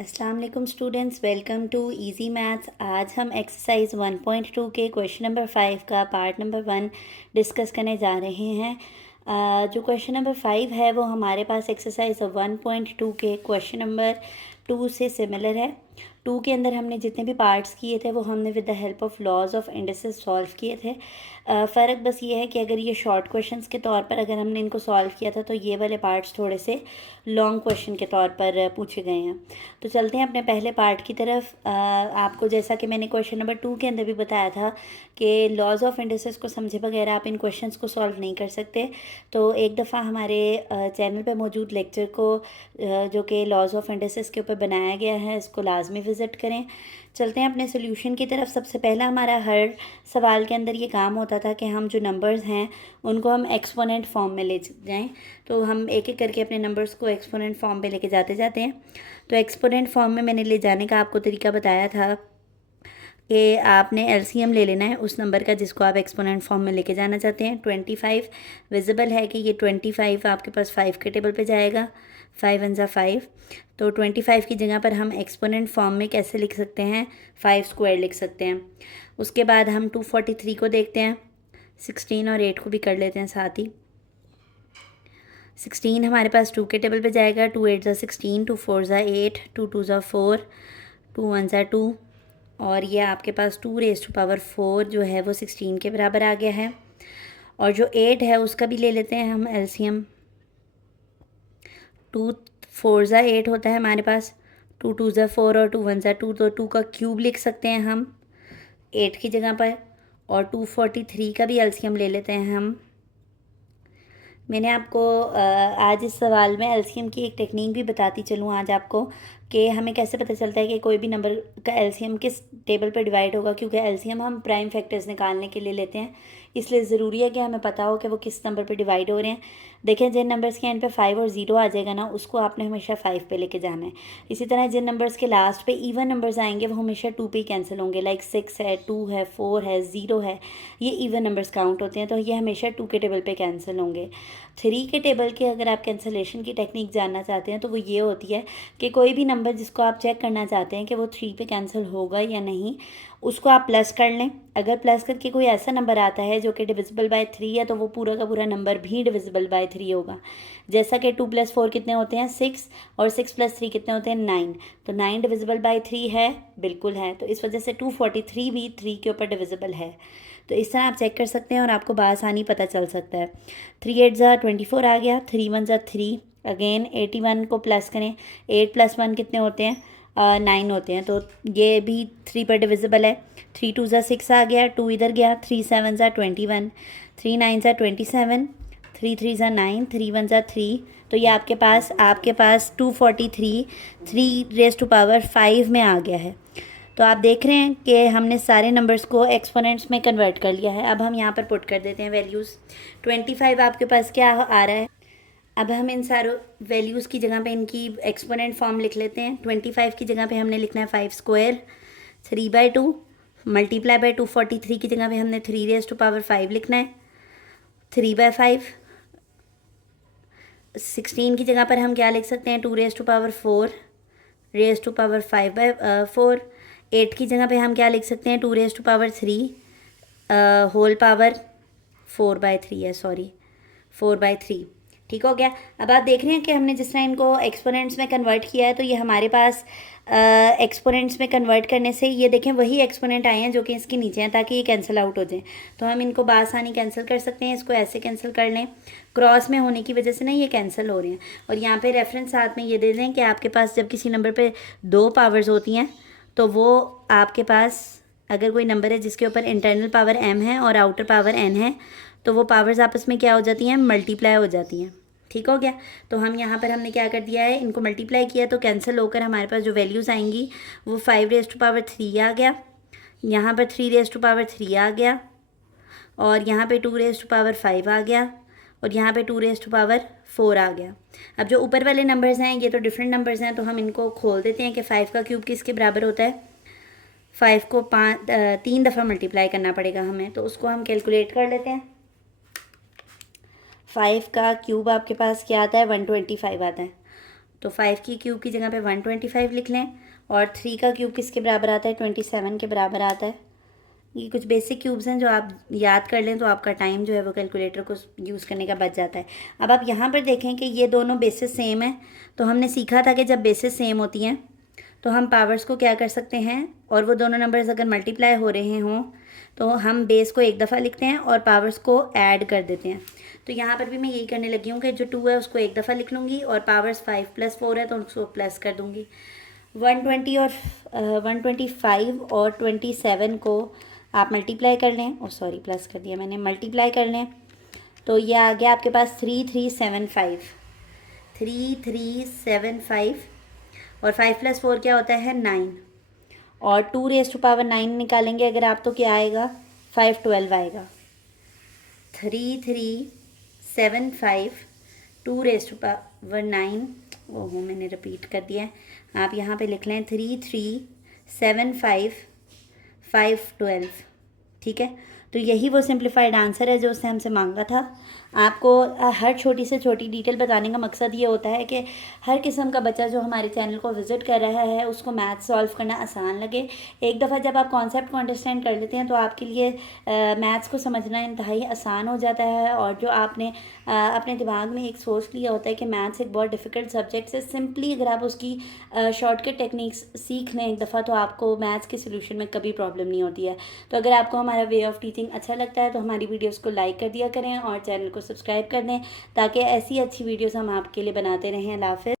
अस्सलाम वालेकुम students, welcome to easy maths. आज हम एक्सरसाइज 1.2 के क्वेश्चन नंबर 5 का पार्ट नंबर 1 डिस्कस करने जा रहे हैं। जो क्वेश्चन नंबर 5 है वो हमारे पास एक्सरसाइज 1.2 के क्वेश्चन नंबर 2 से सिमिलर है। 2 के अंदर हमने जितने भी पार्ट्स किए थे वो हमने with the help of laws of indices solve किए थे। फ़र्क बस ये है कि अगर ये शॉर्ट क्वेश्चंस के तौर पर अगर हमने इनको सॉल्व किया था तो ये वाले पार्ट्स थोड़े से लॉन्ग क्वेश्चन के तौर पर पूछे गए हैं। तो चलते हैं अपने पहले पार्ट की तरफ। आपको जैसा कि मैंने क्वेश्चन नंबर 2 के अंदर भी बताया था कि लॉज ऑफ इंडिसेस को समझे बगैर आप इन क्वेश्चंस को सॉल्व नहीं कर सकते। तो एक दफ़ा हमारे चैनल पे मौजूद लेक्चर को जो कि लॉज ऑफ इंडिसेस के ऊपर बनाया गया है, इसको लाजमी विज़िट करें। चलते हैं अपने सोल्यूशन की तरफ। सबसे पहला हमारा हर सवाल के अंदर ये काम होता था कि हम जो नंबर्स हैं उनको हम एक्सपोनेंट फॉर्म में ले जाएं। तो हम एक एक करके अपने नंबर्स को एक्सपोनेंट फॉर्म पे लेके जाते हैं। तो एक्सपोनेंट फॉर्म में मैंने ले जाने का आपको तरीका बताया था कि आपने एलसीएम ले लेना है उस नंबर का जिसको आप एक्सपोनेंट फॉर्म में लेके जाना चाहते हैं। 25 विजिबल है कि ये 25 आपके पास 5 के टेबल पे जाएगा। 5 वन ज़ा 5, तो 25 की जगह पर हम एक्सपोनेंट फॉर्म में कैसे लिख सकते हैं, 5 स्क्वायर लिख सकते हैं। उसके बाद हम 243 को देखते हैं। 16 और 8 को भी कर लेते हैं साथ ही। 16 हमारे पास 2 के टेबल पे जाएगा। 2 8 ज़ा 16, 2 4 ज़ा 8, 2 2 ज़ा 4, 2 1 ज़ा 2, और ये आपके पास 2 रेज़ टू पावर 4 जो है वो 16 के बराबर आ गया है। और जो 8 है उसका भी ले लेते हैं हम एलसीएम। 2 4 ज़ा 8 होता है हमारे पास, 2 2 ज़ा 4 और 2 1 ज़ा 2, तो 2 का क्यूब लिख सकते हैं हम 8 की जगह पर। और 243 का भी एलसीएम ले लेते हैं हम। मैंने आपको आज इस सवाल में एलसीएम की एक टेक्निक भी बताती चलूँ आज आपको कि हमें कैसे पता चलता है कि कोई भी नंबर का एलसीएम किस टेबल पर डिवाइड होगा, क्योंकि एलसीएम हम प्राइम फैक्टर्स निकालने के लिए लेते हैं, इसलिए ज़रूरी है कि हमें पता हो कि वो किस नंबर पर डिवाइड हो रहे हैं। देखें, जिन नंबर्स के एंड पे 5 और 0 आ जाएगा ना, उसको आपने हमेशा 5 पे लेके जाना है। इसी तरह जिन नंबर्स के लास्ट पे इवन नंबर्स आएंगे वो हमेशा 2 पे ही कैंसिल होंगे, लाइक 6 है, 2 है, 4 है, 0 है, ये इवन नंबर्स काउंट होते हैं, तो ये हमेशा 2 के टेबल पे कैंसिल होंगे। 3 के टेबल के अगर आप कैंसिलेशन की टेक्निक जानना चाहते हैं तो वो ये होती है कि कोई भी नंबर जिसको आप चेक करना चाहते हैं कि वो 3 पे कैंसिल होगा या नहीं, उसको आप प्लस कर लें। अगर प्लस करके कोई ऐसा नंबर आता है जो कि डिविजिबल बाय 3 है तो वो पूरा का पूरा नंबर भी डिविजिबल बाय 3 होगा। जैसा कि 2 + 4 कितने होते हैं, 6, और 6 + 3 कितने होते हैं, 9, तो 9 डिविजिबल बाय 3 है, बिल्कुल है। तो इस वजह से 243 भी 3 के ऊपर डिविजिबल है। तो इस तरह आप चेक कर सकते हैं और आपको बआसानी पता चल सकता है। 3 8 ज़ा 24 आ गया, 3 1 ज़ा 3, अगेन 81 को प्लस करें, 8 + 1 कितने होते हैं, 9 होते हैं, तो ये भी 3 पर डिविजिबल है। 3 2 ज़ा 6 आ गया, 2 इधर गया, 3 7 ज़ा 21, 3 9 ज़ा 27, 3 3 ज़ा 9, 3 1 ज़ा 3, तो ये आपके पास 243 3 रेज़ टू पावर 5 में आ गया है। तो आप देख रहे हैं कि हमने सारे नंबर्स को एक्सपोनेंट्स में कन्वर्ट कर लिया है। अब हम यहाँ पर पुट कर देते हैं वैल्यूज़। 25 आपके पास क्या आ रहा है, अब हम इन सारों वैल्यूज़ की जगह पे इनकी एक्सपोनेंट फॉर्म लिख लेते हैं। 25 की जगह पे हमने लिखना है 5 स्क्वायर, 3/2 मल्टीप्लाई बाय 243 की जगह पे हमने 3 रेज़ टू पावर 5 लिखना है। 3/5, 16 की जगह पर हम क्या लिख सकते हैं, 2 raise to power 4 raise to power 5/4। 8 की जगह पे हम क्या लिख सकते हैं, 2 raise to power 3 whole power 4/3 है, सॉरी 4/3। ठीक हो गया। अब आप देख रहे हैं कि हमने जिस तरह इनको एक्सपोनेंट्स में कन्वर्ट किया है तो ये हमारे पास एक्सपोनेंट्स में कन्वर्ट करने से ये देखें वही एक्सपोनेंट आए हैं जो कि इसके नीचे हैं, ताकि ये कैंसिल आउट हो जाए। तो हम इनको बआसानी कैंसिल कर सकते हैं। इसको ऐसे कैंसिल कर लें, क्रॉस में होने की वजह से ना ये कैंसिल हो रहे हैं। और यहाँ पे रेफरेंस साथ में ये दे दें कि आपके पास जब किसी नंबर पे 2 पावर्स होती हैं तो वो आपके पास अगर कोई नंबर है जिसके ऊपर इंटरनल पावर m है और आउटर पावर n है तो वो पावर्स आपस में क्या हो जाती हैं, मल्टीप्लाई हो जाती हैं। ठीक हो गया। तो हम यहाँ पर हमने क्या कर दिया है, इनको मल्टीप्लाई किया तो कैंसिल होकर हमारे पास जो वैल्यूज़ आएंगी वो 5 रेज़ टू पावर 3 आ गया, यहाँ पर 3 रेज़ टू पावर 3 आ गया, और यहाँ पे 2 रेज़ टू पावर 5 आ गया, और यहाँ पे 2 रेज़ टू पावर 4 आ गया। अब जो ऊपर वाले नंबर्स हैं ये तो डिफरेंट नंबर्स हैं, तो हम इनको खोल देते हैं कि 5 का क्यूब किसके बराबर होता है। 5 को 3 दफ़ा मल्टीप्लाई करना पड़ेगा हमें, तो उसको हम कैलकुलेट कर लेते हैं। 5 का क्यूब आपके पास क्या आता है, 125 आता है। तो 5 की क्यूब की जगह पे 125 लिख लें, और 3 का क्यूब किसके बराबर आता है, 27 के बराबर आता है। ये कुछ बेसिक क्यूब्स हैं जो आप याद कर लें तो आपका टाइम जो है वो कैलकुलेटर को यूज़ करने का बच जाता है। अब आप यहाँ पर देखें कि ये दोनों बेसिस सेम है, तो हमने सीखा था कि जब बेसिस सेम होती हैं तो हम पावर्स को क्या कर सकते हैं, और वो दोनों नंबर्स अगर मल्टीप्लाई हो रहे हों तो हम बेस को एक दफ़ा लिखते हैं और पावर्स को ऐड कर देते हैं। तो यहाँ पर भी मैं यही करने लगी हूँ कि जो 2 है उसको एक दफ़ा लिख लूँगी और पावर्स 5 + 4 है तो उसको प्लस कर दूँगी। 120 और 125 और 27 को आप मल्टीप्लाई कर लें, और सॉरी प्लस कर दिया मैंने, मल्टीप्लाई कर लें तो ये आ गया आपके पास 3375 और 5 + 4 क्या होता है 9, और 2⁻9 निकालेंगे अगर आप तो क्या आएगा 512 आएगा। 3375 2⁻9, ओहो मैंने रिपीट कर दिया है, आप यहाँ पे लिख लें 3375 512, ठीक है। तो यही वो सिंप्लीफाइड आंसर है जो उसने हमसे मांगा था। आपको हर छोटी से छोटी डिटेल बताने का मकसद ये होता है कि हर किस्म का बच्चा जो हमारे चैनल को विज़िट कर रहा है उसको मैथ सॉल्व करना आसान लगे। एक दफ़ा जब आप कॉन्सेप्ट को अंडरस्टैंड कर लेते हैं तो आपके लिए मैथ्स को समझना इंतहाई आसान हो जाता है, और जो आपने अपने दिमाग में एक सोच लिया होता है कि मैथ्स एक बहुत डिफ़िकल्ट सब्जेक्ट है, सिंपली अगर आप उसकी शॉर्टकट टेक्निक्स सीख लें एक दफ़ा तो आपको मैथ्स के सोल्यूशन में कभी प्रॉब्लम नहीं होती है। तो अगर आपको हमारा वे ऑफ टीचिंग अच्छा लगता है तो हमारी वीडियोस को लाइक कर दिया करें और चैनल को सब्सक्राइब कर दें ताकि ऐसी अच्छी वीडियोस हम आपके लिए बनाते रहें। अल्लाह हाफ़िज़।